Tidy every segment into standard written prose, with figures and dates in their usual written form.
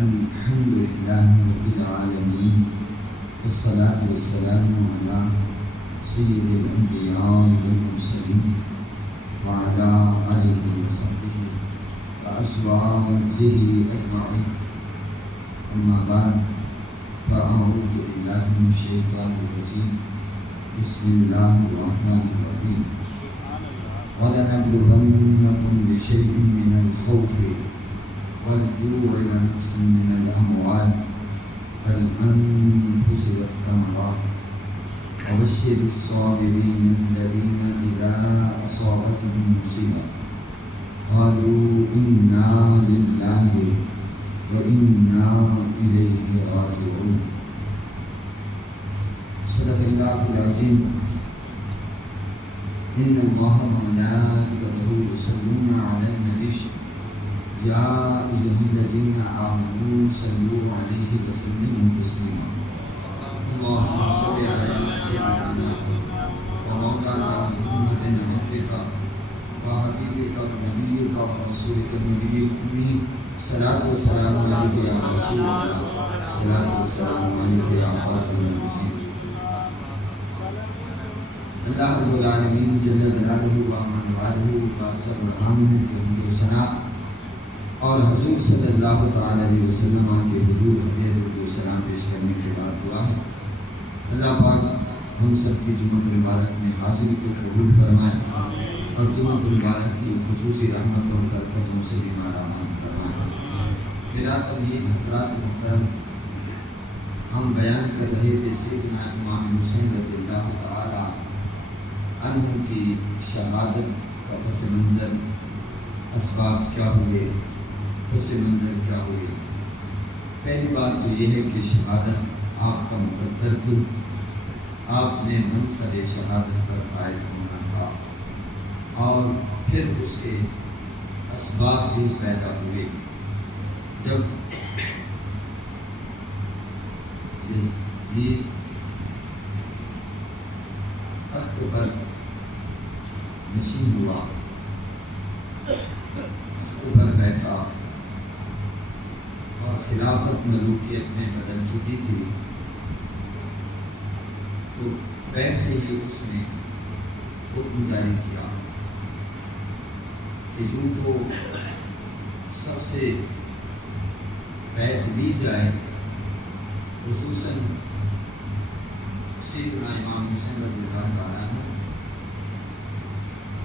الحمد لله رب العالمين والصلاة والسلام على سيد الأنبياء والمرسلين وعلى آله وصحبه وأزواجه أجمعين. أما بعد فأعوذ بالله من الشيطان الرجيم. بسم الله الرحمن الرحيم. وَلَنَبْلُوَنَّكُمْ بِشَيْءٍ مِّنَ الْخَوْفِ وَالْجُوعِ وَنَقْصٍ مِّنَ الْأَمْوَالِ وَالْأَنفُسِ وَالثَّمَرَاتِ وَبَشِّرِ الصَّابِرِينَ الَّذِينَ إِذَا أَصَابَتْهُم مُّصِيبَةٌ قَالُوا إِنَّا لِلَّهِ وَإِنَّا إِلَيْهِ رَاجِعُونَ. صدق اللہ العظیم. ان اللہ وملائکتہ یصلون علی النبی یا ایھا الذین آمنوا صلوا علیہ وسلموا تسلیما. اللهم صل علی سیدنا ومولانا محمد عبدک وحبیبک ونبیک ورسولک النبی الأمی. صلاۃ و سلام علیک یا رسول اللہ. صلاۃ و سلام علیک یا خاتم النبیین. اللہ رب العالمین جل جلالہ و عظم والہ کا سبحان کے حمد و ثنا اور حضور صلی اللہ تعالی علیہ وسلم کے حضور حضرت و سلام پیش کرنے کے بعد دعا ہے اللہ پاک ہم سب کی جمعۃ المبارک میں حاضری کو قبول فرمائے اور جمعۃ المبارک کی خصوصی رحمتوں اور برکتوں سے بھی مالامان فرمائے. میرا تمہید حضرات محترم، ہم بیان کر رہے تھے سیدنا امام حسین رضی اللہ تعالی عنہ کی شہادت کا پس منظر، اسباب کیا ہوئے، پس منظر کیا ہوئے. پہلی بات تو یہ ہے کہ شہادت آپ کا مقدر تھی، آپ نے منصب شہادت پر فائز ہونا تھا، اور پھر اس کے اسباب بھی پیدا ہوئے. جب یزید تخت پر نشین ہوا، تخت پر بیٹھا اور خلافت ملوکیت میں بدل چکی تھی، تو بیٹھتے ہی اس نے حکم جاری کیا کہ جو تو سب سے بیعت لی جائے، خصوصاً سیدنا امام حسین رضی اللہ تعالیٰ عنہ،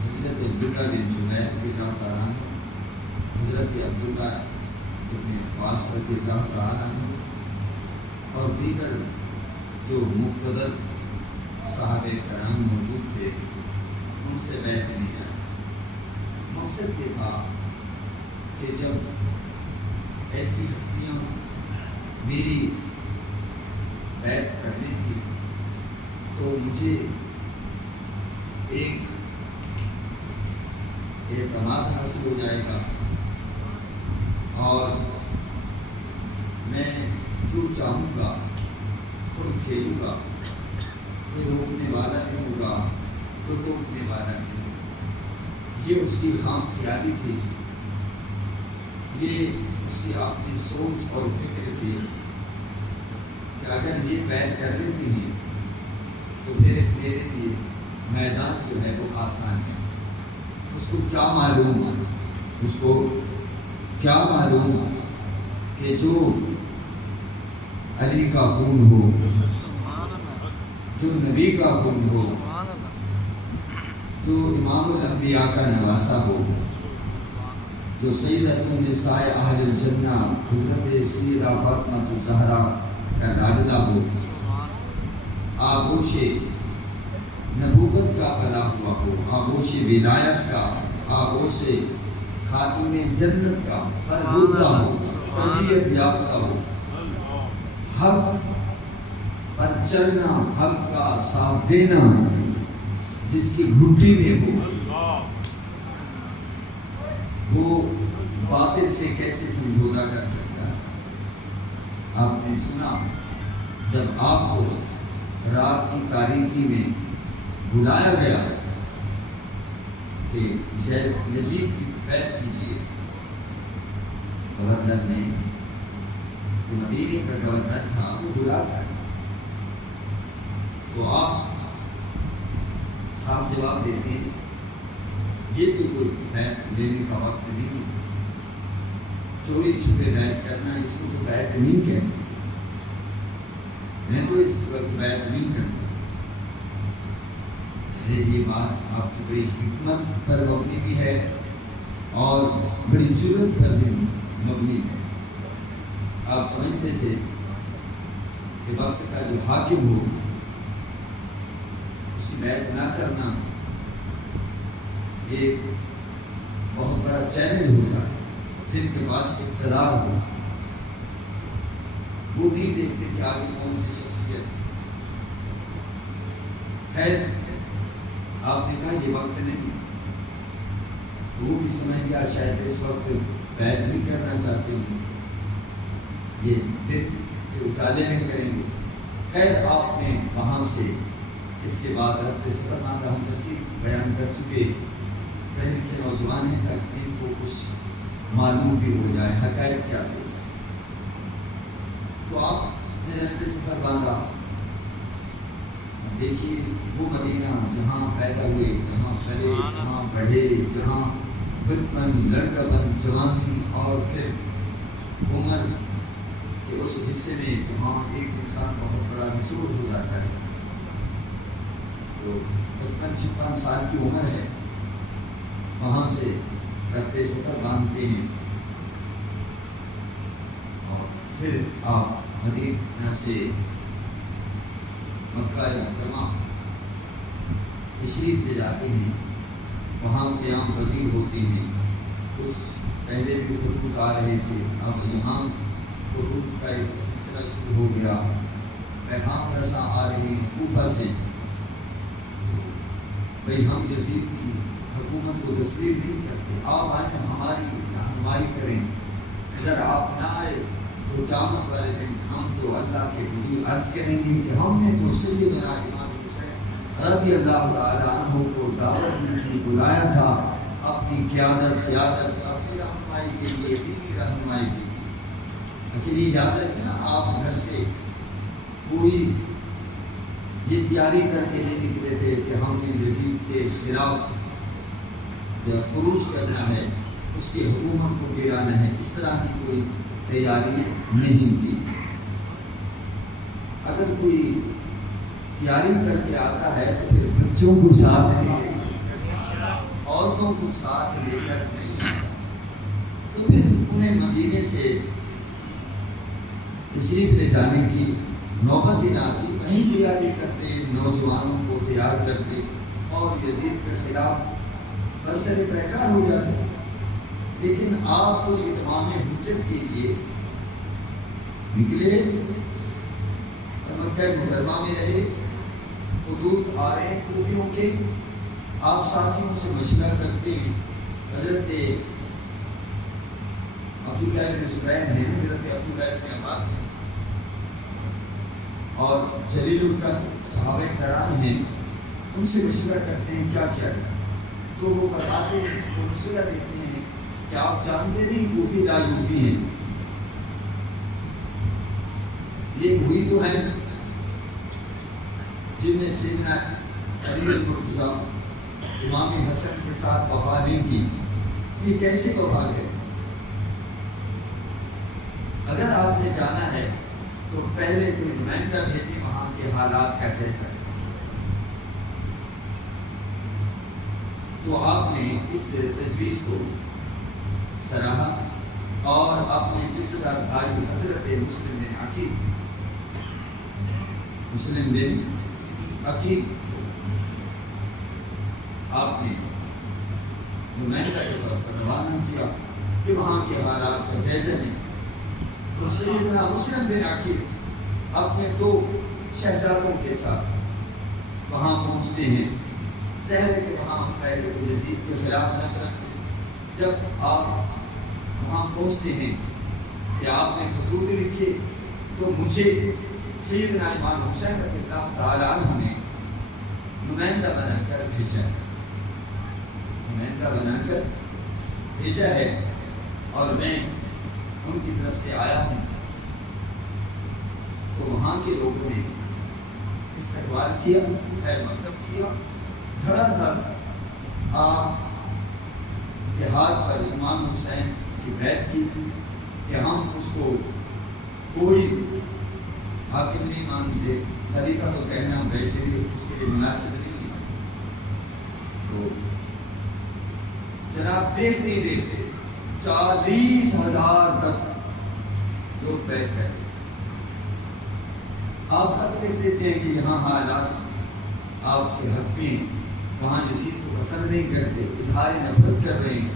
حضرت عبداللہ بن زبیر رضی اللہ تعالیٰ عنہ، حضرت عبداللہ بن عباس رضی اللہ تعالیٰ عنہ، اور دیگر جو مقتدر صحابہ کرام موجود تھے، ان سے بیعت لی جائے. مقصد یہ تھا کہ جب ایسی ہستیاں میری بیعت کر لیں گی تو مجھے ایک اعتماد حاصل ہو جائے گا، اور میں جو چاہوں گا خود کھیلوں گا، کوئی روکنے والا نہیں ہوگا، کوئی روکنے والا نہیں ہوگا. یہ اس کی خام خیالی تھی، یہ اس کی اپنی سوچ اور فکر تھی کہ اگر یہ بیعت کر لیتی ہیں تو میرے لیے میدان جو ہے وہ آسان ہے. اس کو کیا معلوم کہ جو علی کا خون ہو، جو نبی کا خون ہو، جو امام الانبیاء کا نواسہ ہو، جو سیدۃ النساء اہل الجنہ حضرت سیدہ فاطمہ الزہرا کا لاڈلا ہو، آغوش نبوت کا بنا ہوا ہو، آغوش ولایت کا، آغوش خاتون جنت کا فربودہ ہو، تربیت یافتہ ہو، حق پر چلنا، حق کا ساتھ دینا جس کی گھٹی میں ہو، وہ باطل سے کیسے سمجھوتا کر سکتا ہے. آپ نے سنا جب آپ کو رات کی تاریکی میں بلایا گیا کہ یزید کی بیعت کیجیے، گورنر نے جو مدینے کا گورنر تھا وہ بلا کر تو آپ صاف جواب دیتے ہیں یہ تو کوئی بیعت لینے کا وقت نہیں، چوری چھپے بیعت کرنا اس کو تو بیعت نہیں کہتے، میں تو اس وقت بیعت نہیں کرتا۔ یہ بات آپ کی بڑی حکمت پر مبنی بھی ہے اور بڑی جرأت پر بھی مبنی ہے۔ آپ سمجھتے تھے کہ وقت کا جو حاکم ہو اس کی بیعت نہ کرنا یہ بہت بڑا چیلنج ہوگا۔ جن کے پاس اقتدار ہو وہ نہیں دیکھتے کہ آگے کون سی شخصیت۔ خیر آپ نے کہا یہ وقت نہیں، وہ بھی سمجھ گیا شاید اس وقت بیعت نہیں کرنا چاہتے ہیں، یہ دن کے اجالے میں کریں گے۔ خیر آپ نے وہاں سے اس کے بعد رفتے سفر مانگا، ہم تفصیل بیان کر چکے، پڑھے لکھے نوجوان ہیں تک ان کو کچھ معلوم بھی ہو جائے حقائق کیا تھے۔ تو آپ نے رفتے سفر باندھا، دیکھیے وہ مدینہ جہاں پیدا ہوئے، جہاں پھلے، جہاں بڑھے، جہاں بچپن، لڑکا پن، جوانی اور پھر عمر کے اس حصے میں جہاں ایک انسان بہت بڑا نچوڑ ہو جاتا ہے، تو 55 سال کی عمر ہے، وہاں سے رفتے سفر باندھتے ہیں اور پھر آپ مدینہ سے مکہ مکرمہ تشریف لے جاتے ہیں، وہاں قیام پذیر ہوتے ہیں۔ اس پہلے بھی خطوط آ رہے تھے، اب یہاں خطوط کا ایک سلسلہ شروع ہو گیا، پیغام رساں آ رہے ہیں کوفہ سے، بھئی ہم یزید کی حکومت کو تسلیم نہیں کرتے، آپ آئیں ہماری رہنمائی کریں، اگر آپ نہ آئے تو قیامت والے دن ہم تو اللہ کے حضور عرض کریں گے کہ ہم نے تو سیدنا امام حسین رضی اللہ تعالیٰ عنہ کو دعوت دی تھی، بلایا تھا اپنی قیادت سیادت اپنی رہنمائی کے لیے، دینی رہنمائی کے لیے۔ اچھا جی یاد رکھیں نا، آپ گھر سے کوئی یہ تیاری کر کے نہیں نکلے تھے کہ ہم نے یزید کے خلاف یا خروج کرنا ہے، اس کی حکومت کو گرانا ہے، اس طرح کی کوئی تیاری نہیں تھی۔ اگر کوئی تیاری کر کے آتا ہے تو پھر بچوں کو ساتھ لے کر، عورتوں کو ساتھ لے کر نہیں آتا، تو پھر انہیں مدینے سے تشریف لے جانے کی نوبت ہی نہ آتی، وہیں تیاری کرتے، نوجوانوں کو تیار کرتے اور یزید کے خلاف برسر پیکار ہو جاتے۔ لیکن آپ تو اتمام حجت کے لیے نکلے، مکہ مکرمہ میں رہے، خطوط آ رہے ہیں کوفیوں کے، آپ ساتھیوں سے مشورہ کرتے ہیں، حضرت عبداللہ بن زبیر ہیں، حضرت عبداللہ بن عباس ہیں اور جلیل القدر صحابہ کرام ہیں، ان سے مشورہ کرتے ہیں کیا کیا جائے۔ تو وہ فرماتے ہیں، وہ مشورہ دیتے ہیں کہ آپ جانتے نہیں کوفی لا یوفی ہیں، یہ وہی تو ہیں جن نے سیدنا علی المرتضیٰ امام حسن کے ساتھ وفا نہیں کی، یہ کیسے وفا ہے؟ اگر آپ نے جانا ہے تو پہلے کوئی نمائندہ بھیجی وہاں کے حالات کا جائزہ۔ تو آپ نے اس تجویز کو سراہا اور اپنے جسر بھائی حضرت مسلم بن عقیل آپ نے نمائندہ کے طور پر روانہ کیا کہ وہاں کے حالات کا جائزہ لیں۔ تو سیدنا مسلم بن عقیل اپنے 2 شہزادوں کے ساتھ وہاں پہنچتے ہیں۔ ظاہر ہے کہ وہاں پہلے یزید کے خلاف نفرت تھی۔ جب آپ وہاں پہنچتے ہیں کہ آپ نے خطوط لکھے تو مجھے سیدنا امام حسین رضی اللہ تعالیٰ عنہ نے نمائندہ بنا کر بھیجا ہے اور میں ان کی طرف سے آیا ہوں تو وہاں کے لوگوں نے استقبال کیا، خیر مقدم کیا، دھڑا دھڑ آپ کے ہاتھ پر امام حسین کی بیعت کی کہ ہم اس کو کوئی حاکم نہیں مانتے، خلیفہ تو کہنا ویسے بھی اس کے لیے مناسب نہیں ہے۔ تو جناب دیکھتے ہی دیکھتے 40,000 تک لوگ بیٹھ گئے۔ آپ خط لکھ دیتے ہیں کہ یہاں حالات آپ کے حق میں، وہاں یزید کو پسند نہیں کرتے، اظہار نفرت کر رہے ہیں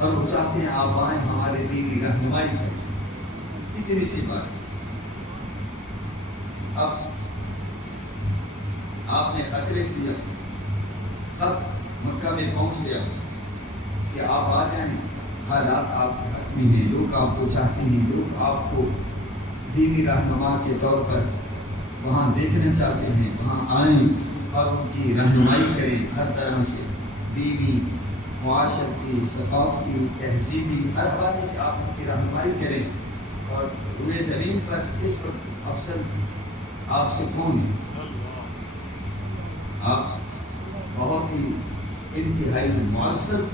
اور وہ چاہتے ہیں آپ آئیں ہمارے دینی رہنمائی کریں۔ اتنی سی بات۔ اب آپ نے خط لکھ دیا، خط مکہ میں پہنچ گیا کہ آپ آ جائیں، حالات آپ کے حق میں ہیں، لوگ آپ کو چاہتے ہیں، لوگ آپ کو دینی رہنما کے طور پر وہاں دیکھنا چاہتے ہیں، وہاں آئیں اور ان کی رہنمائی کریں، ہر طرح سے دینی، معاشرتی، ثقافتی، تہذیبی ہر حوالے سے آپ ان کی رہنمائی کریں۔ اور روئے زمین پر اس وقت افضل آپ سے کون ہے؟ آپ بہت ہی انتہائی معزز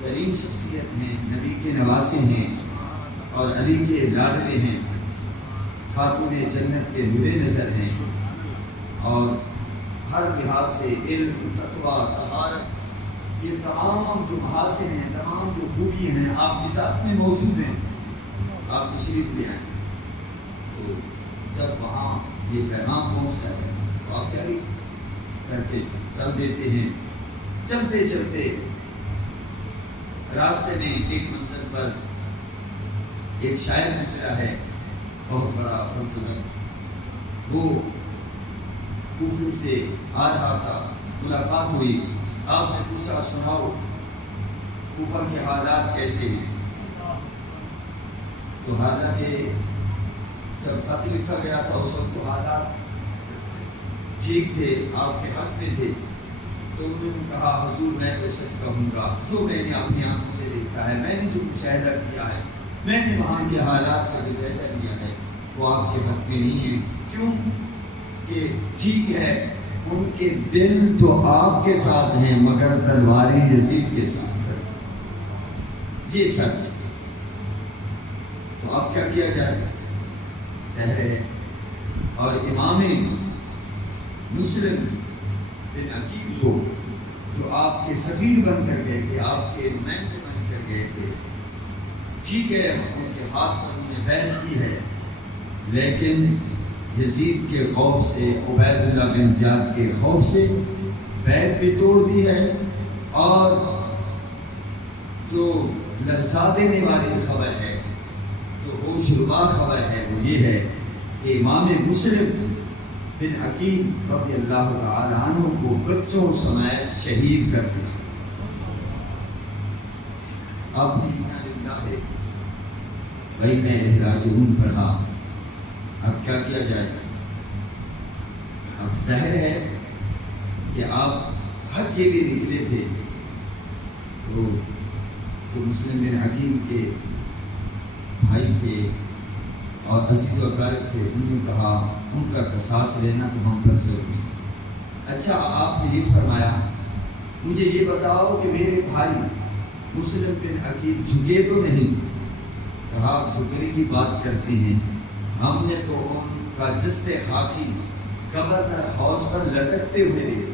ترین شخصیت ہیں، نبی کے نواسے ہیں اور علی کے لاڈلے ہیں، خاتون جنت کے نور نظر ہیں، اور ہر لحاظ سے علم، تقویٰ، طہارت، یہ تمام جو محاسن ہیں، تمام جو خوبی ہیں آپ کے ساتھ میں موجود ہیں۔ آپ تشریف لے آئیں۔ تو جب وہاں یہ پیغام پہنچتا ہے تو آپ جاری کر کے چل دیتے ہیں۔ چلتے چلتے راستے میں ایک منزل پر ایک شاعر گزرا ہے، بہت بڑا فلسفہ، وہ کوفے سے آ رہا تھا، ملاقات ہوئی، آپ نے پوچھا سناؤ کوفہ کے حالات کیسے ہیں؟ تو حالانکہ جب خط لکھا گیا تھا اس وقت تو حالات ٹھیک تھے، آپ کے حق میں تھے، تو انہوں نے کہا حضور میں تو سچ کہوں گا، جو میں نے اپنی آنکھوں سے دیکھا ہے، میں نے جو مشاہدہ کیا ہے، میں نے وہاں کے حالات کا جو جائزہ لیا ہے، وہ آپ کے حق میں نہیں ہے۔ کیوں کہ ٹھیک ہے ان کے دل تو آپ کے ساتھ ہیں مگر تلواریں یزید کے ساتھ ہیں، یہ سچ ہے۔ تو اب کیا کیا جائے؟ زہر ہے۔ اور امام مسلم بن عقیل کو جو آپ کے سفیر بن کر گئے تھے، آپ کے نمائندے بن کر گئے تھے، ٹھیک ہے ان کے ہاتھ پر انہوں نے بیعت کی ہے، لیکن یزید کے خوف سے، عبید اللہ بن زیاد کے خوف سے بیعت بھی توڑ دی ہے۔ اور جو لرزا دینے والی خبر ہے، جو ہوش ربا خبر ہے، وہ یہ ہے کہ امام مسلم بن عقیل رضی اللہ تعالی عنہ کو بچوں سمیت شہید کر دیا۔ اب انا للہ و انا الیہ راجعون پڑھا، اب کیا کیا جائے؟ اب ظاہر ہے کہ آپ حق کے لیے نکلے تھے، تو جو مسلم بن عقیل کے بھائی تھے اور عزیز و اقارب تھے، انہوں نے کہا ان کا قصاص لینا تو ہم پر ضروری ہے۔ اچھا آپ نے یہ فرمایا مجھے یہ بتاؤ کہ میرے بھائی مسلم بن عقیل جھکے تو نہیں؟ کہا آپ جھکنے کی بات کرتے ہیں، ہم نے تو ان کا جسد خاکی گورنر ہاؤس پر لٹکتے ہوئے دیکھا۔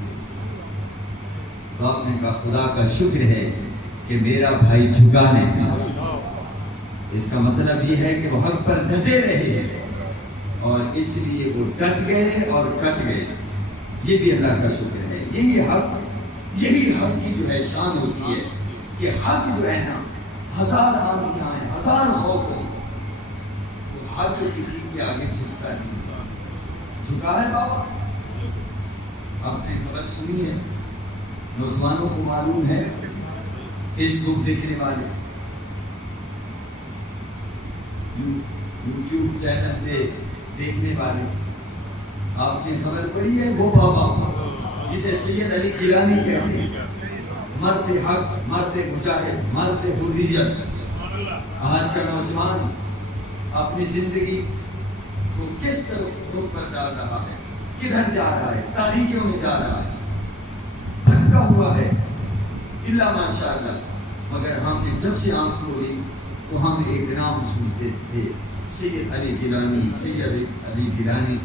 باپ نے کہا خدا کا شکر ہے کہ میرا بھائی جھکا نہیں۔ اس کا مطلب یہ ہے کہ وہ حق پر ڈٹے رہے اور اس لیے وہ ڈٹ گئے اور کٹ گئے۔ یہ بھی اللہ کا شکر ہے۔ یہی حق کی جو ہے شان ہوتی ہے کہ حق جو ہے نا، ہزار آندیاں آئیں، ہزار خوف ہو، تو حق کسی کے آگے جھکتا نہیں۔ جھکا ہے بابا؟ آپ نے خبر سنی ہے، نوجوانوں کو معلوم ہے، فیس بک دیکھنے والے، یوٹیوب چینل پہ دیکھنے والے، آپ نے خبر پڑھی ہے وہ بابا جسے سید علی گیلانی کہتے ہیں، مرد حق، مرد مجاہد، مرد حریت۔ آج کا نوجوان اپنی زندگی وہ کس طرف رخ پر ڈال رہا ہے، کدھر جا رہا ہے، تاریکیوں میں جا رہا ہے، بھٹکا ہوا ہے، الا ماشاء اللہ. مگر ہم نے جب سے آنکھ کھولی تو ہم ایک نام سنتے تھے، سید علی گیلانی. سید علی گیلانی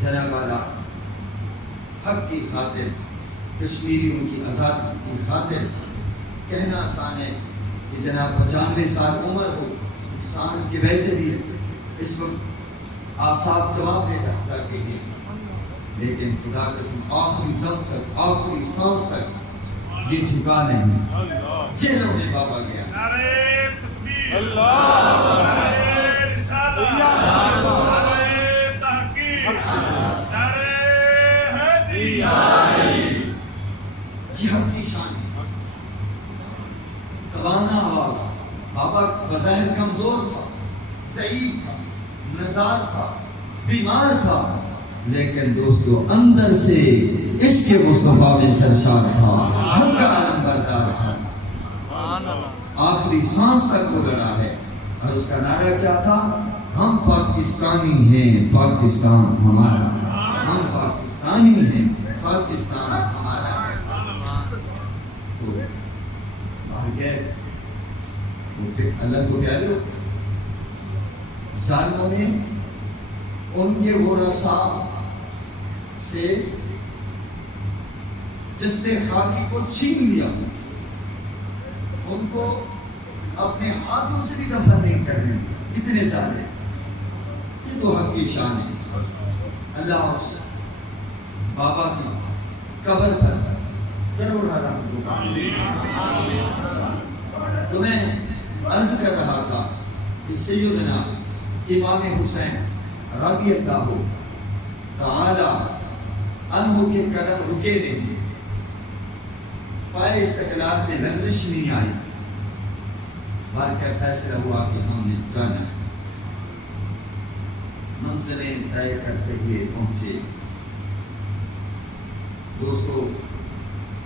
جناب والا حق کی خاطر، کشمیریوں کی آزادی کی خاطر. کہنا آسان ہے کہ جناب 95 سال عمر ہو انسان کے، ویسے بھی اس وقت آساد جواب دے جاتے ہیں، لیکن خدا قسم آخری دم تک، آخری سانس تک یہ جھکا نہیں. جیلوں میں بابا گیا. یہ حق کی شان ہے. توانا آواز. بابا بظاہر کمزور تھا، ضعیف تھا، نزار تھا، بیمار تھا، لیکن دوستو اندر سے عشق مصطفیٰ میں سرشار تھا، حق کا علم بردار تھا. آخری سانس تک وہ لڑا ہے. اور اس کا نعرہ کیا تھا؟ ہم پاکستانی ہیں، پاکستان ہمارا. ہم پاکستانی ہیں، پاکستان ہمارا. تو باہر گئے اللہ کو پیارے ہو. ظالموں نے ان کے ورثاء سے جسد خاکی کو چھین لیا، ان کو اپنے ہاتھوں سے بھی دفن نہیں کرنے. اتنے سارے. یہ تو حق کی شان ہے. اللہ اس بابا کی قبر پر کروڑا رحمتوں. تو میں عرض کر رہا تھا کہ سیدنا امام حسین رضی اللہ تعالی عنہ کے قدم رکے نہیں، پائے استقلال میں لرزش نہیں آئی. بار کا فیصلہ ہوا کہ ہم نے جانا. منزلیں طے کرتے ہوئے پہنچے. دوستو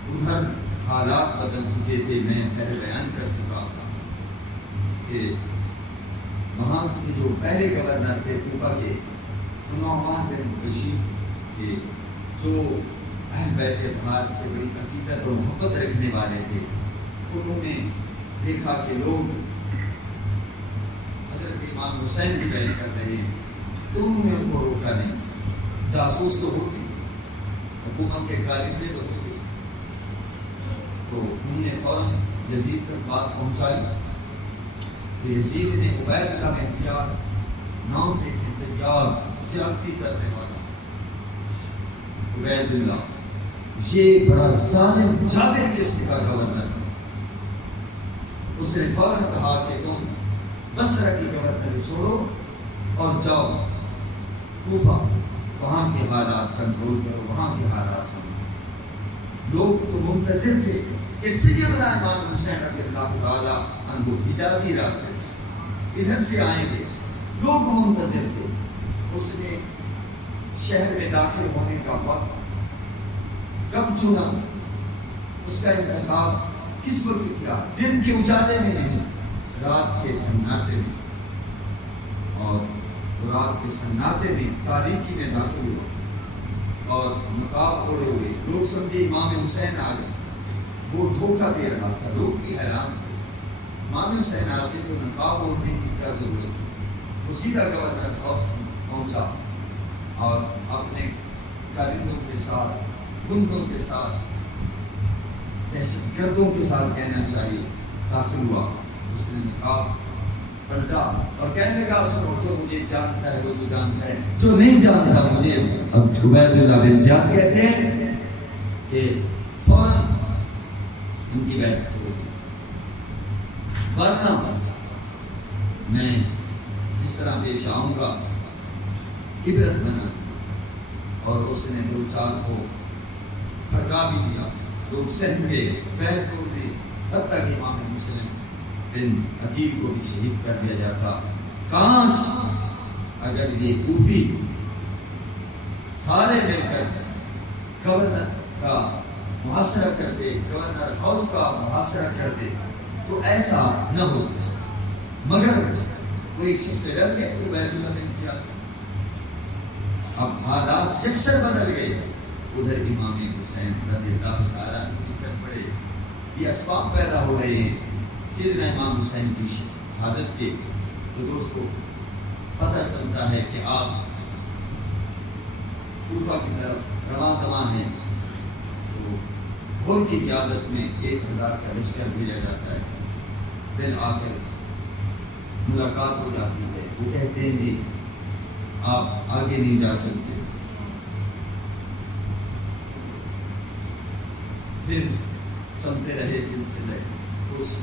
ادھر حالات بدل چکے تھے. میں پہلے بیان کر چکا تھا کہ وہاں کے جو پہلے گورنر تھے کوفہ کے، نعمان بن بشیر تھے، جو اہل بیت اطہار سے بڑی عقیدت اور محبت رکھنے والے تھے. انہوں نے دیکھا کہ لوگ حضرت امام حسین کی پیروی کر رہے ہیں، تو انہوں نے ان کو روکا نہیں. جاسوس تو ہوتی، حکومت کے کارندے تو ہوتے. تو انہوں نے فوراً یزید تک بات پہنچائی. تو یزید نے عبید اللہ بن زیاد، نام دیتے زیاد، زیادتی کرنے والا عبید اللہ، یہ بڑا ظالم جابر قسم کا گورنر تھا. اس نے فوراً کہا کہ تم بصرہ کی گورنری چھوڑو اور جاؤ کوفہ، وہاں کے حالات کنٹرول کرو، وہاں کے حالات سمجھو. لوگ تو منتظر تھے کہ سیدنا امام حسین رضی اللہ تعالی عنہ حجازی راستے سے ادھر سے آئیں گے. لوگ منتظر تھے. اس نے شہر میں داخل ہونے کا وقت کب چنا، اس کا انتخاب کس وقت کیا؟ دن کے اجالے میں نہیں، رات کے سناٹے میں. اور رات کے سناٹے میں تاریکی میں داخل ہوا اور نقاب اوڑے ہوئے. لوگ سمجھے امام حسین آ گئے. وہ دھوکہ دے رہا تھا، لوگ بھی حیران تھے. امام حسین آتے تو نقاب اوڑھنے کی کیا ضرورت تھی؟ وہ سیدھا گورنر ہاؤس پہنچا اور اپنے کارندوں کے ساتھ، گنڈوں کے ساتھ، دہشت گردوں کے ساتھ کہنا چاہیے داخل ہوا. اس نے نقاب پلٹا اور کہنے لگا سنو، جو مجھے جانتا ہے وہ تو جانتا ہے، جو نہیں جانتا مجھے. اب عبید اللہ بن زیاد کہتے ہیں کہ فوراً ان کی بیعت ہو گئی، ورنہ میں جس طرح پیش آؤں گا عبرت بنا. اور اس نے دو چار کو بھڑکا بھی دیا. لوگ سہم گئے، بیعت ہو گئی، حتیٰ کہ امام مسلم بن عقیل کو بھی شہید کر دیا جاتا. کاش اگر یہ کوفی سارے مل کر گورنر کا محاصرہ کرتے، گورنر ہاؤس کا محاصرہ کرتے تو ایسا نہ ہوتا. مگر وہ ایک شخص سے ڈر گئے، عبید اللہ بن زیاد. اب حالات یکسر بدل گئے. ادھر امام حسین رضی اللہ تعالیٰ چل پڑے. یہ اسباب پیدا ہو رہے ہیں سیدنا امام حسین کی شہادت کے. تو دوستو پتہ چلتا ہے کہ آپ کوفہ کی طرف رواں دواں ہیں. تو غور کی قیادت میں 1000 کا لشکر بھیجا جاتا ہے. بالآخر ملاقات ہو جاتی ہے. وہ کہتے ہیں جی آپ آگے نہیں جا سکتے. پھر چلتے رہے سلسلے. اس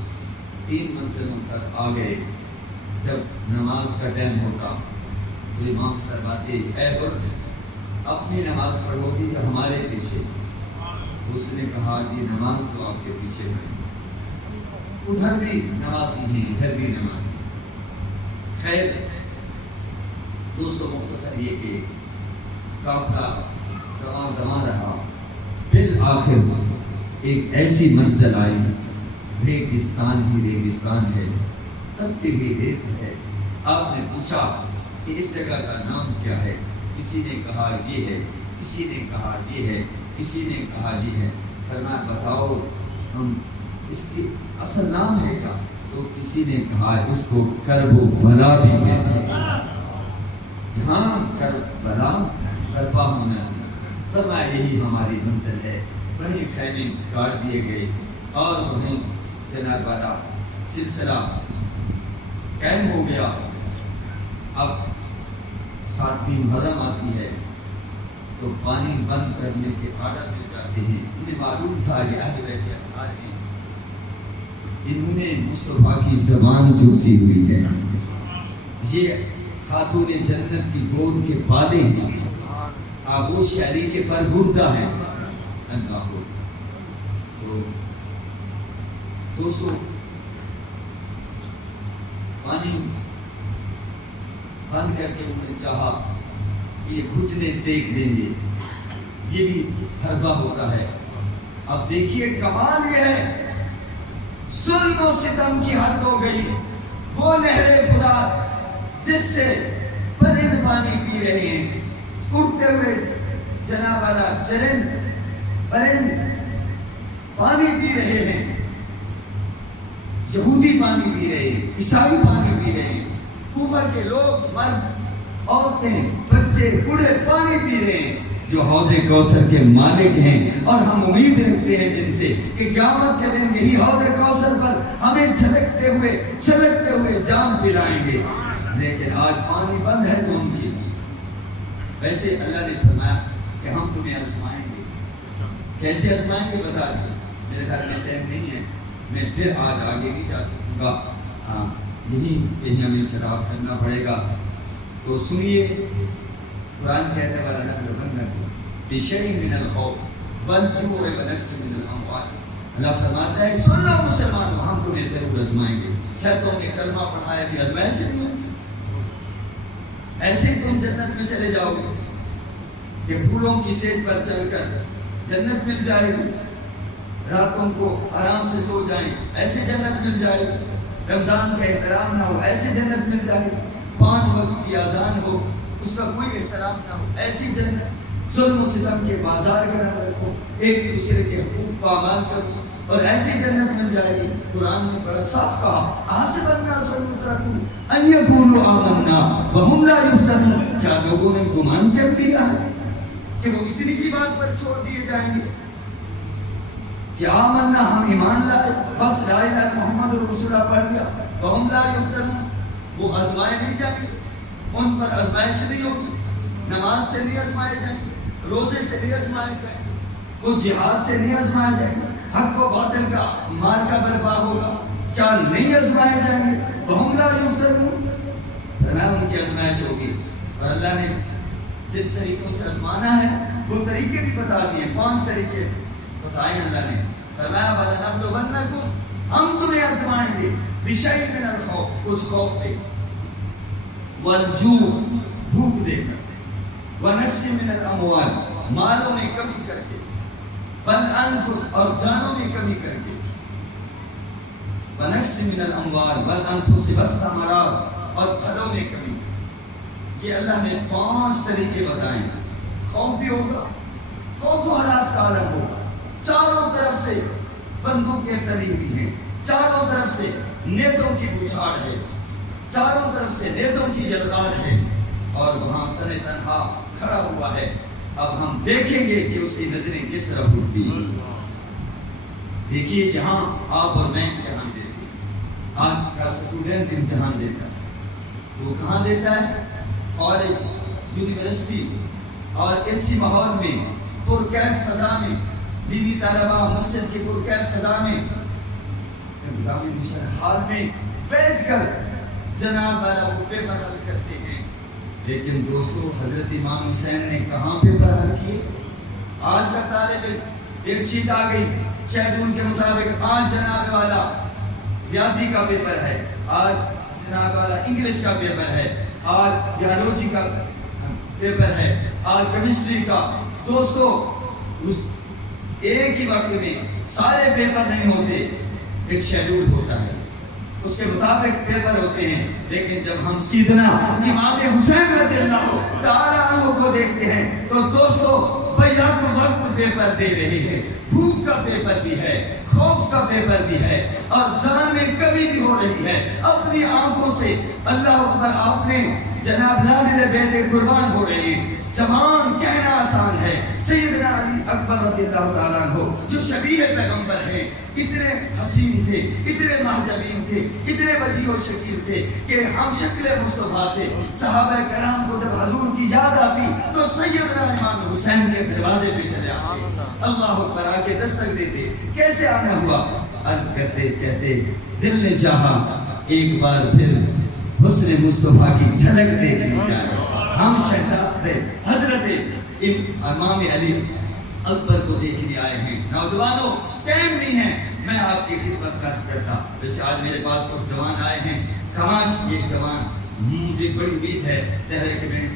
3 منزلوں تک آ گئے. جب نماز کا ٹائم ہوتا تو امام فرماتے اے برد اپنی نماز پڑھو گی یا ہمارے پیچھے؟ اس نے کہا جی نماز تو آپ کے پیچھے پڑھیں. ادھر بھی نمازی ہیں ادھر بھی نمازی. خیر دوستو مختصر یہ کہ قافلہ رواں دواں رہا. بالآخر ایک ایسی منزل آئی ریگستان ہی ریگستان ہے, تبتی ہوئی ریت ہے. آپ نے پوچھا کہ اس جگہ کا نام کیا ہے؟ کسی نے کہا یہ ہے, کسی نے کہا یہ ہے, کسی نے کہا یہ ہے. فرمایا بتاؤ ہم اس کی اصل نام ہے کیا؟ تو کسی نے کہا اس کو کرب و بلا بھی کہتے ہیں. یہاں کربلا کربا ہونا تھی. فرمایا یہی ہماری منزل ہے. وہیں خیمے گاڑ دیے گئے اور وہیں جناب والا سلسلہ قائم ہو گیا. اب 7ویں محرم آتی ہے تو پانی بند کرنے کے آرڈر مل جاتے ہیں. انہیں معلوم تھا کہ اہل بیت اطہار ہیں, انہوں نے مصطفیٰ کی زبان چوسی ہوئی ہے. یہ خاتون جنت کی گود کے پالے ہیں, آغوش علی کے پروردہ ہیں. اللہ ہو تو دوستو پانی بند کر کے انہوں نے چاہا یہ گھٹنے ٹیک دیں گے. یہ بھی حربہ ہوتا ہے. اب دیکھیے کمال یہ ہے ظلم و ستم کی حد ہو گئی. وہ نہر فرات جس سے پرند پانی پی رہے ہیں, اڑتے ہوئے جناب والا چرند پرند پانی پی رہے ہیں, یہودی پانی پی رہے ہیں, عیسائی پانی پی رہے ہیں, کوفہ کے لوگ مرد عورتیں بچے بوڑھے پانی پی رہے ہیں. جو حوض کوثر کے مالک ہیں اور ہم امید رکھتے ہیں جن سے کہ قیامت کے دن یہی حوض کوثر پر ہمیں چھلکتے ہوئے جام پلائیں گے. لیکن آج پانی بند ہے تو ان کی. ویسے اللہ نے فرمایا کہ ہم تمہیں آزمائیں گے. کیسے آزمائیں گے بتا دیے. میرے گھر میں ٹائم نہیں ہے, میں پھر آج آگے نہیں جا سکوں گا. یہیں کہیں ہمیں شراب کرنا پڑے گا. تو سنیے قرآن کہتا ہے وَلَنَبْلُوَنَّكُمْ بِشَيْءٍ مِّنَ الْخَوْفِ وَالْجُوعِ وَنَقْصٍ مِّنَ الْأَمْوَالِ. اللہ فرماتا ہے سن لو مسلمانوں, ہم تمہیں ضرور آزمائیں گے. شاید تم نے کلمہ پڑھا ہے بھی آزمائش سے نہیں ہوتی. ایسے ہی تم جنت میں چلے جاؤ گے کہ پھولوں کی سیج پر چل کر جنت مل جائے گی. راتوں کو آرام سے سو جائیں ایسے جنت مل جائے گی. رمضان کا احترام نہ ہو ایسے جنت مل جائے گی. 5 وقت کی اذان ہو اس کا کوئی احترام نہ ہو ایسی جنت. ظلم و ستم کے بازار گرم رکھو, ایک دوسرے کے حقوق پامال کرو اور ایسی جنت مل جائے گی. قرآن نے بڑا صاف کہا حاسب الناس ان یترکوا ان یقولوا آمنا وهم لا یفتنون. کیا لوگوں نے گمان کر لیا ہے کہ وہ اتنی سی بات پر چھوڑ دیے جائیں گے کہ آمنا ہم ایمان لائے بس لا الہ محمد رسول اللہ پڑھ لیا. وهم لا یفتنون وہ آزمائے نہیں جائیں گے. ان پر آزمائش نہیں ہوگی. نماز سے نہیں آزمائے جائیں گے, روزے سے نہیں آزمائے جائیں گے, وہ جہاد سے نہیں آزمائے جائیں گے, حق و باطل کا مارکا برپا ہوگا کیا نہیں آزمائے جائیں گے. وهم لا یفتنون فرمایا ان کی آزمائش ہوگی. اور اللہ نے جن طریقوں سے آزمانا ہے وہ طریقے بھی بتا دیے. 5 طریقے بتائے اللہ نے. فرمایا وَلَنَبْلُوَنَّكُمْ ہم تمہیں آزمائیں گے بِشَيْءٍ مِّنَ الْخَوْفِ کچھ خوف دے, وَالْجُوعِ بھوک دے کر, وَنَقْصٍ مِّنَ الْأَمْوَالِ مالوں میں کمی کر کے, وَالْأَنفُسِ اور جانوں میں کمی کر کے, وَنَقْصٍ مِّنَ الْأَمْوَالِ وَالْأَنفُسِ وَالثَّمَرَاتِ اور پھلوں میں کمی. یہ اللہ نے 5 طریقے بتائے ہیں۔ خوف بھی ہوگا، خوف و ہراس کا عالم ہوگا، چاروں طرف سے بندوقیں تری ہوئی ہیں، چاروں طرف سے نیزوں کی بچھاڑ ہے، چاروں طرف سے نیزوں کی یلغار ہے، اور وہاں تن تنہا کھڑا ہوا ہے۔ اب ہم دیکھیں گے کہ اس کی نظریں کس طرف اٹھتی ہیں۔ دیکھیے یہاں آپ اور میں امتحان دیتے ہیں، آج کا اسٹوڈنٹ امتحان دیتا ہے، وہ کہاں دیتا ہے؟ کالج، یونیورسٹی اور ایسی ماحول میں، پرکیف فضا میں، دینی طلباء مسجد کی پرکیف فضا میں، انتظامی مشن ہال میں بیٹھ کر جناب والا وہ پیپر حل کرتے ہیں۔ لیکن دوستو حضرت امام حسین نے کہاں پیپر حل کیے؟ آج کا طالب ایک شیٹ آ گئی شیڈول کے مطابق، آج جناب والا ریاضی کا پیپر ہے، آج جناب والا انگلش کا پیپر ہے، آج بیالوجی کا پیپر ہے، آج کیمسٹری کا۔ دوستو ایک ہی وقت میں سارے پیپر نہیں ہوتے، ایک شیڈول ہوتا ہے، اس کے مطابق پیپر ہوتے ہیں۔ لیکن جب ہم سیدنا امام حسین رضی اللہ تعالیٰ عنہ کو دیکھتے ہیں تو دوستو بھیا کو وقت پیپر دے رہے ہیں، بھوک کا پیپر بھی ہے، خوف کا پیپر بھی ہے، اور جان میں کمی بھی ہو رہی ہے۔ اپنی آنکھوں سے اللہ اکبر آپ نے جناب لاڈلے بیٹے قربان ہو رہے ہیں۔ زبان کہنا آسان ہے، سیدنا علی اکبر رضی اللہ تعالیٰ عنہ جو شبیہ پیغمبر ہیں، اتنے حسین تھے، اتنے محجبین تھے، اتنے بدیع و شکیل تھے کہ ہم شکل مصطفیٰ تھے۔ صحابہ کرام کو جب حضور کی یاد آتی تو سیدنا امام حسین کے دروازے پہ چلے آتے، اللہ اکبر آ کے دستک دیتے۔ کیسے آنا ہوا؟ عرض کرتے کہتے دل نے چاہا ایک بار پھر حسن مصطفیٰ کی جھلک دیکھنی چاہے۔ ہم شہزادے حضرت امام علی اکبر کو دیکھنے آئے ہیں۔ نوجوانوں ٹائم نہیں ہے، میں آپ کی خدمت کا عرض کرتا۔ ویسے آج میرے پاس کچھ جوان آئے ہیں، کاش یہ جوان، مجھے بڑی امید ہے تحریک میں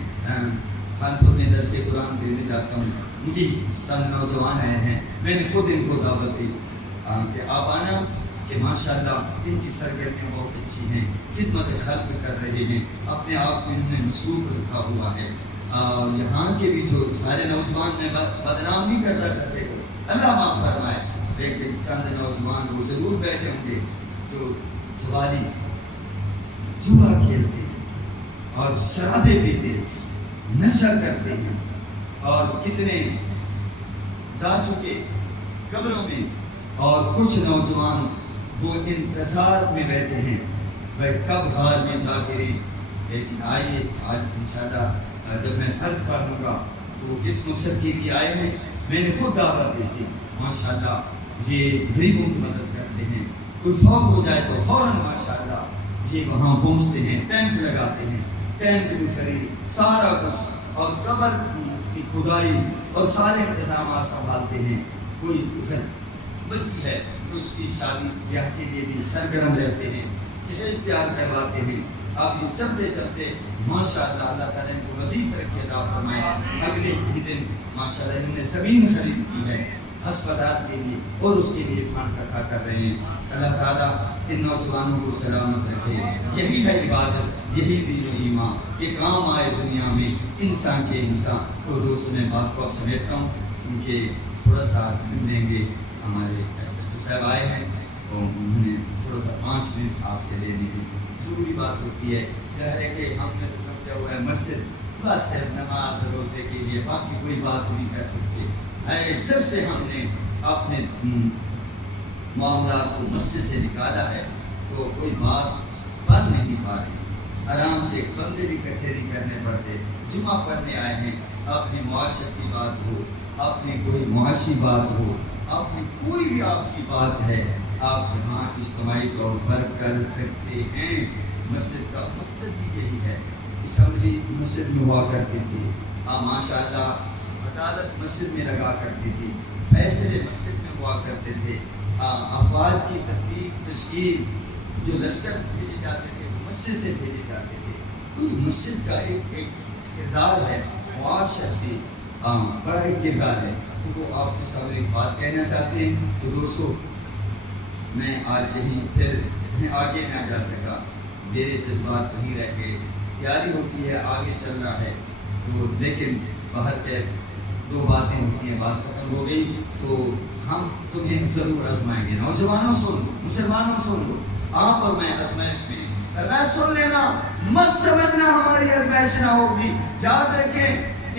خانپور میں درس قرآن دینے جاتا ہوں، مجھے چند نوجوان آئے ہیں، میں نے خود ان کو دعوت دی کہ آپ آنا، کہ ماشاءاللہ ان کی سرگرمیاں بہت اچھی ہیں، خدمت خلق کر رہے ہیں، اپنے آپ میں انہوں نے مصروف رکھا ہوا ہے۔ یہاں کے بھی جو سارے نوجوان میں بدنام نہیں کرتا کرتے ہو، اللہ معاف فرمائے، لیکن چند نوجوان وہ ضرور بیٹھے ہوں گے جو جوالی جوا کھیلتے ہیں اور شرابیں پیتے ہیں، نشہ کرتے ہیں، اور کتنے جا چکے قبروں میں، اور کچھ نوجوان وہ انتظار میں بیٹھے ہیں بھائی کب غار میں جا گرے۔ لیکن آئیے آج انشاءاللہ جب میں فرض پڑھوں گا تو وہ کس مقصد کے لیے آئے ہیں، میں نے خود دعوت دی تھی۔ ماشاءاللہ یہ غریبوں کی مدد کرتے ہیں، کوئی فوت ہو جائے تو فوراً ماشاءاللہ یہ وہاں پہنچتے ہیں، ٹینٹ لگاتے ہیں، ٹینٹ بھی فری، سارا کچھ، اور قبر کی کھدائی اور سارے انتظامات سنبھالتے ہیں۔ کوئی گھر بچی ہے تو اس کی شادی بیاہ کے لیے بھی سرگرم رہتے ہیں، جہیز تیار کرواتے ہیں۔ آپ یہ چلتے چلتے ماشاءاللہ اللہ تعالیٰ ان کو مزید ترقی عطا فرمائے۔ اگلے ہی دن ماشاءاللہ انہوں نے زمین خرید کی ہے ہسپتال کے لیے، اور اس کے لیے فنڈ اکٹھا کر رہے ہیں۔ اللہ تعالیٰ ان نوجوانوں کو سلامت رکھے۔ یہی ہے عبادت، یہی دین و ایمان، یہ کام آئے دنیا میں انسان کے انسان۔ تو دوستوں میں بات کو اب سمیٹتا ہوں کیونکہ تھوڑا سا دیں گے، ہمارے ایسے جو صاحب آئے ہیں اور انہوں نے تھوڑا سا 5 منٹ آپ سے لینے ہیں۔ ضروری بات ہوتی ہے، ظاہر ہے کہ ہم نے تو سمجھا ہوا ہے مسجد بس صرف نماز روزے کے لیے، باقی کوئی بات نہیں کر سکتے۔ جب سے ہم نے اپنے معاملات کو مسجد سے نکالا ہے تو کوئی بات بن نہیں پا رہی، آرام سے بندے بھی اکٹھے نہیں کرنے پڑتے۔ جمعہ پڑھنے آئے ہیں، اپنی معاشرت کی بات ہو، اپنی کوئی معاشی بات ہو، اپنی کوئی بھی آپ کی بات ہے، آپ یہاں اجتماعی طور پر کر سکتے ہیں۔ مسجد کا مقصد بھی یہی ہے۔ اسمبلی مسجد میں ہوا کرتی تھی، ماشاءاللہ عدالت مسجد میں لگا کرتی تھی، فیصلے مسجد میں ہوا کرتے تھے، افواج کی ترتیب تشکیل جو لشکر بھیجے جاتے تھے وہ مسجد سے بھیجے جاتے تھے۔ تو مسجد کا ایک کردار ہے، معاشرتی بڑا ایک کردار ہے۔ تو وہ آپ کے سامنے ایک بات کہنا چاہتے ہیں۔ تو دوستو میں آج یہیں، پھر میں آگے نہ جا سکا، میرے جذبات وہیں رہ گئے، تیاری ہوتی ہے، آگے چل رہا ہے تو، لیکن باہر کے دو باتیں ہوتی ہیں، بات ختم ہو گئی تو ہم تمہیں ضرور آزمائیں گے۔ نوجوانوں سن لو، مسلمانوں سن لو، آپ اور میں آزمائش میں سن لینا، مت سمجھنا ہماری آزمائش نہ ہوگی۔ یاد رکھیں،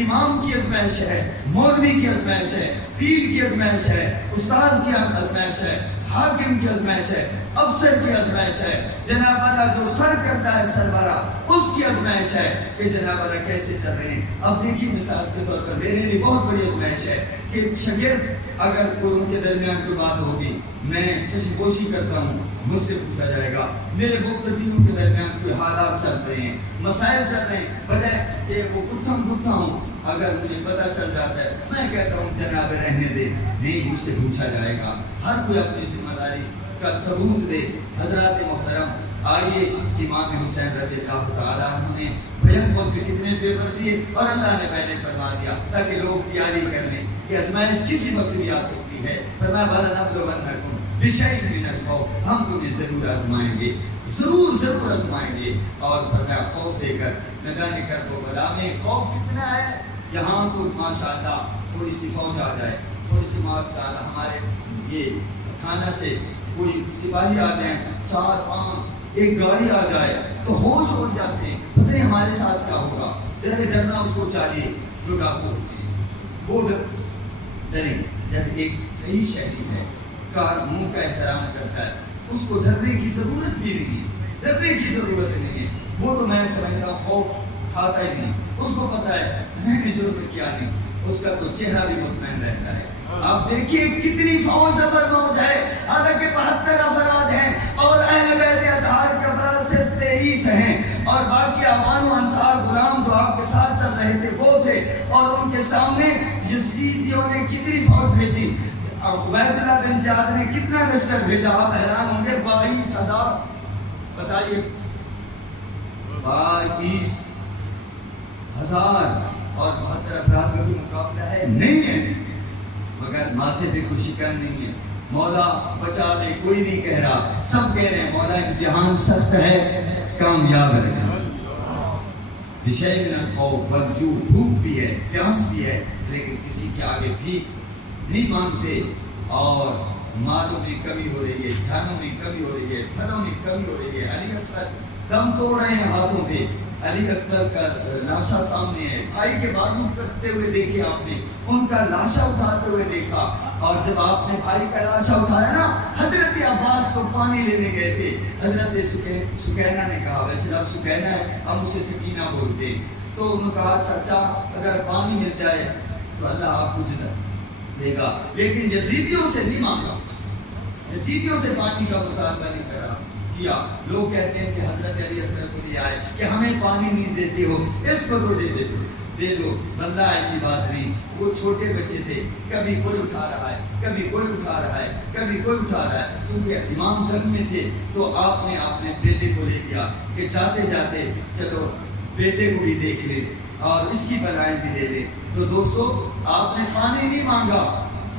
امام کی آزمائش ہے، مولوی کی آزمائش ہے، پیر کی آزمائش ہے، استاذ کی آزمائش ہے، حاکم کی آزمائش ہے، افسر کی آزمائش ہے، جناب والا جو سر کرتا ہے سربراہ، اس کی آزمائش ہے کہ جناب والا کیسے چل رہے ہیں۔ اب دیکھیے مثال کے طور پر میرے لیے بہت بڑی آزمائش ہے کہ شاگرد اگر کوئی ان کے درمیان کوئی بات ہوگی، میں چشم پوشی کرتا ہوں، مجھ سے پوچھا جائے گا، میرے مقتدیوں کے درمیان کوئی حالات چل رہے ہیں، مسائل چل رہے ہیں، بجائے کہ وہ گتھا ہوں، اگر مجھے پتہ چل جاتا ہے میں کہتا ہوں جناب رہنے دے، نہیں مجھ سے پوچھا جائے گا۔ ہر کوئی اپنی ذمہ داری کا ثبوت دے۔ حضرات محترم، آئیے امام حسین رضی اللہ تعالیٰ عنہ نے بیک وقت کتنے پیپر دیے، اور اللہ نے پہلے فرما دیا تاکہ لوگ تیاری کر لیں کہ آزمائش کسی وقت بھی آ سکتی ہے۔ فرمایا وَلَنَبْلُوَنَّكُمْ بِشَيْءٍ مِّنَ الْخَوْفِ، ہم تمہیں ضرور آزمائیں گے، ضرور آزمائیں گے۔ اور فرمایا خوف دے کر میدان کرب و بلا میں خوف کتنا ہے، یہاں تو ماشاءاللہ تھوڑی سی فوج آ جائے، تھوڑی سی ماشاءاللہ ہمارے یہ تھانہ سے کوئی سپاہی آ جائیں، 4-5 ایک گاڑی آ جائے تو ہوش اڑ جاتے ہیں، پتہ نہیں ہمارے ساتھ کیا ہوگا۔ ڈرنا اس کو چاہیے جو ڈاکو ہوتے ہیں، وہ ڈریں۔ جب ایک صحیح شہری ہے، قانون کا احترام کرتا ہے، اس کو ڈرنے کی ضرورت بھی نہیں ہے، وہ تو میں سمجھتا ہوں خوف کھاتا ہی نہیں، اس کو پتا ہے میں نے جرم کیا نہیں، اس کا تو چہرہ بھی مطمئن رہتا ہے۔ آپ دیکھیے کتنی فوج سفر موج ہے، حالانکہ 72 افراد ہیں اور اہل بیت اطہار کے افراد صرف 23 ہیں، اور باقی اعوان و انصار غلام جو آپ کے ساتھ چل رہے تھے وہ تھے، اور ان کے سامنے یزیدیوں نے کتنی فوج بھیجی، عبید اللہ بن زیاد نے کتنا لشکر بھیجا، آپ حیران ہوں گے، 22,000، بتائیے 22,000 اور 72 افراد کا کوئی مقابلہ ہے نہیں ہے، مگر ماتھے پہ کوئی شکن نہیں ہے۔ مولا بچا دے، کوئی نہیں کہہ رہا، سب کہہ رہے ہیں مولا امتحان سخت ہے، کامیاب رہنا۔ بشیء من الخوف والجوع، بھوک بھی ہے، پیاس بھی ہے، لیکن کسی کے آگے بھی نہیں مانتے، اور مالوں میں کمی ہو رہی ہے، جانوں میں کمی ہو رہی ہے، پھلوں میں کمی ہو رہی ہے۔ علی اصغر دم توڑ رہے ہیں ہاتھوں پہ، علی اکبر کا لاشا سامنے ہے، بھائی کے بازو کٹتے ہوئے دیکھے آپ نے، ان کا لاشا اٹھاتے ہوئے دیکھا، اور جب آپ نے بھائی کا لاشا اٹھایا نا، حضرت عباس کو پانی لینے گئے تھے، حضرت سکینہ نے کہا، ویسے اب سکینہ ہے، ہم اسے سکینہ بولتے ہیں، تو انہوں نے کہا چاچا اگر پانی مل جائے تو اللہ آپ کو جزا دے گا، لیکن یزیدیوں سے نہیں مانگا، یزیدیوں سے پانی کا مطالبہ نہیں کرا کیا۔ لوگ کہتے ہیں کہ حضرت علی اصغر کو لے آئے کہ ہمیں پانی نہیں دیتے ہو، اس کو تو دے دو، بندہ ایسی بات نہیں، وہ چھوٹے بچے تھے، کبھی کوئی اٹھا رہا ہے، کبھی کوئی اٹھا رہا ہے، کبھی کوئی اٹھا رہا ہے، کیونکہ امام جنگ میں تھے تو آپ نے اپنے بیٹے کو لے دیا کہ جاتے جاتے چلو بیٹے کو بھی دیکھ لے اور اس کی بلائیں بھی لے لے۔ تو دوستو آپ نے پانی نہیں مانگا،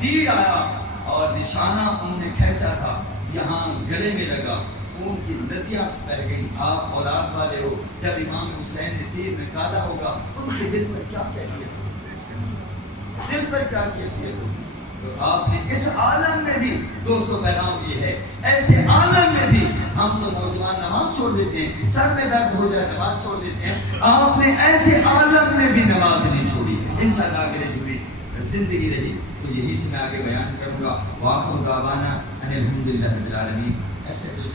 تیر آیا اور نشانہ ان نے کھینچا تھا، یہاں گلے میں لگا، خون کی ندیاں بہہ گئی۔ آپ اولاد والے ہو، جب امام حسین نے تیر میں کالا ہوگا ان کے دل پر کیا کیفیت ہوگی، دل پر کیا کیفیت ہوگی۔ تو آپ نے اس عالم میں بھی دوستو پیغام یہ ہے، ایسے عالم میں بھی ہم تو نوجوان نماز چھوڑ دیتے ہیں، سر میں درد ہو جائے نماز چھوڑ دیتے ہیں، آپ نے ایسے عالم میں بھی نماز نہیں چھوڑی۔ انشاءاللہ اگر جمعے زندگی رہی تو یہی سے میں آگے بیان کروں گا۔ وآخر دعوانا ان الحمدللہ رب العالمین۔ ایسے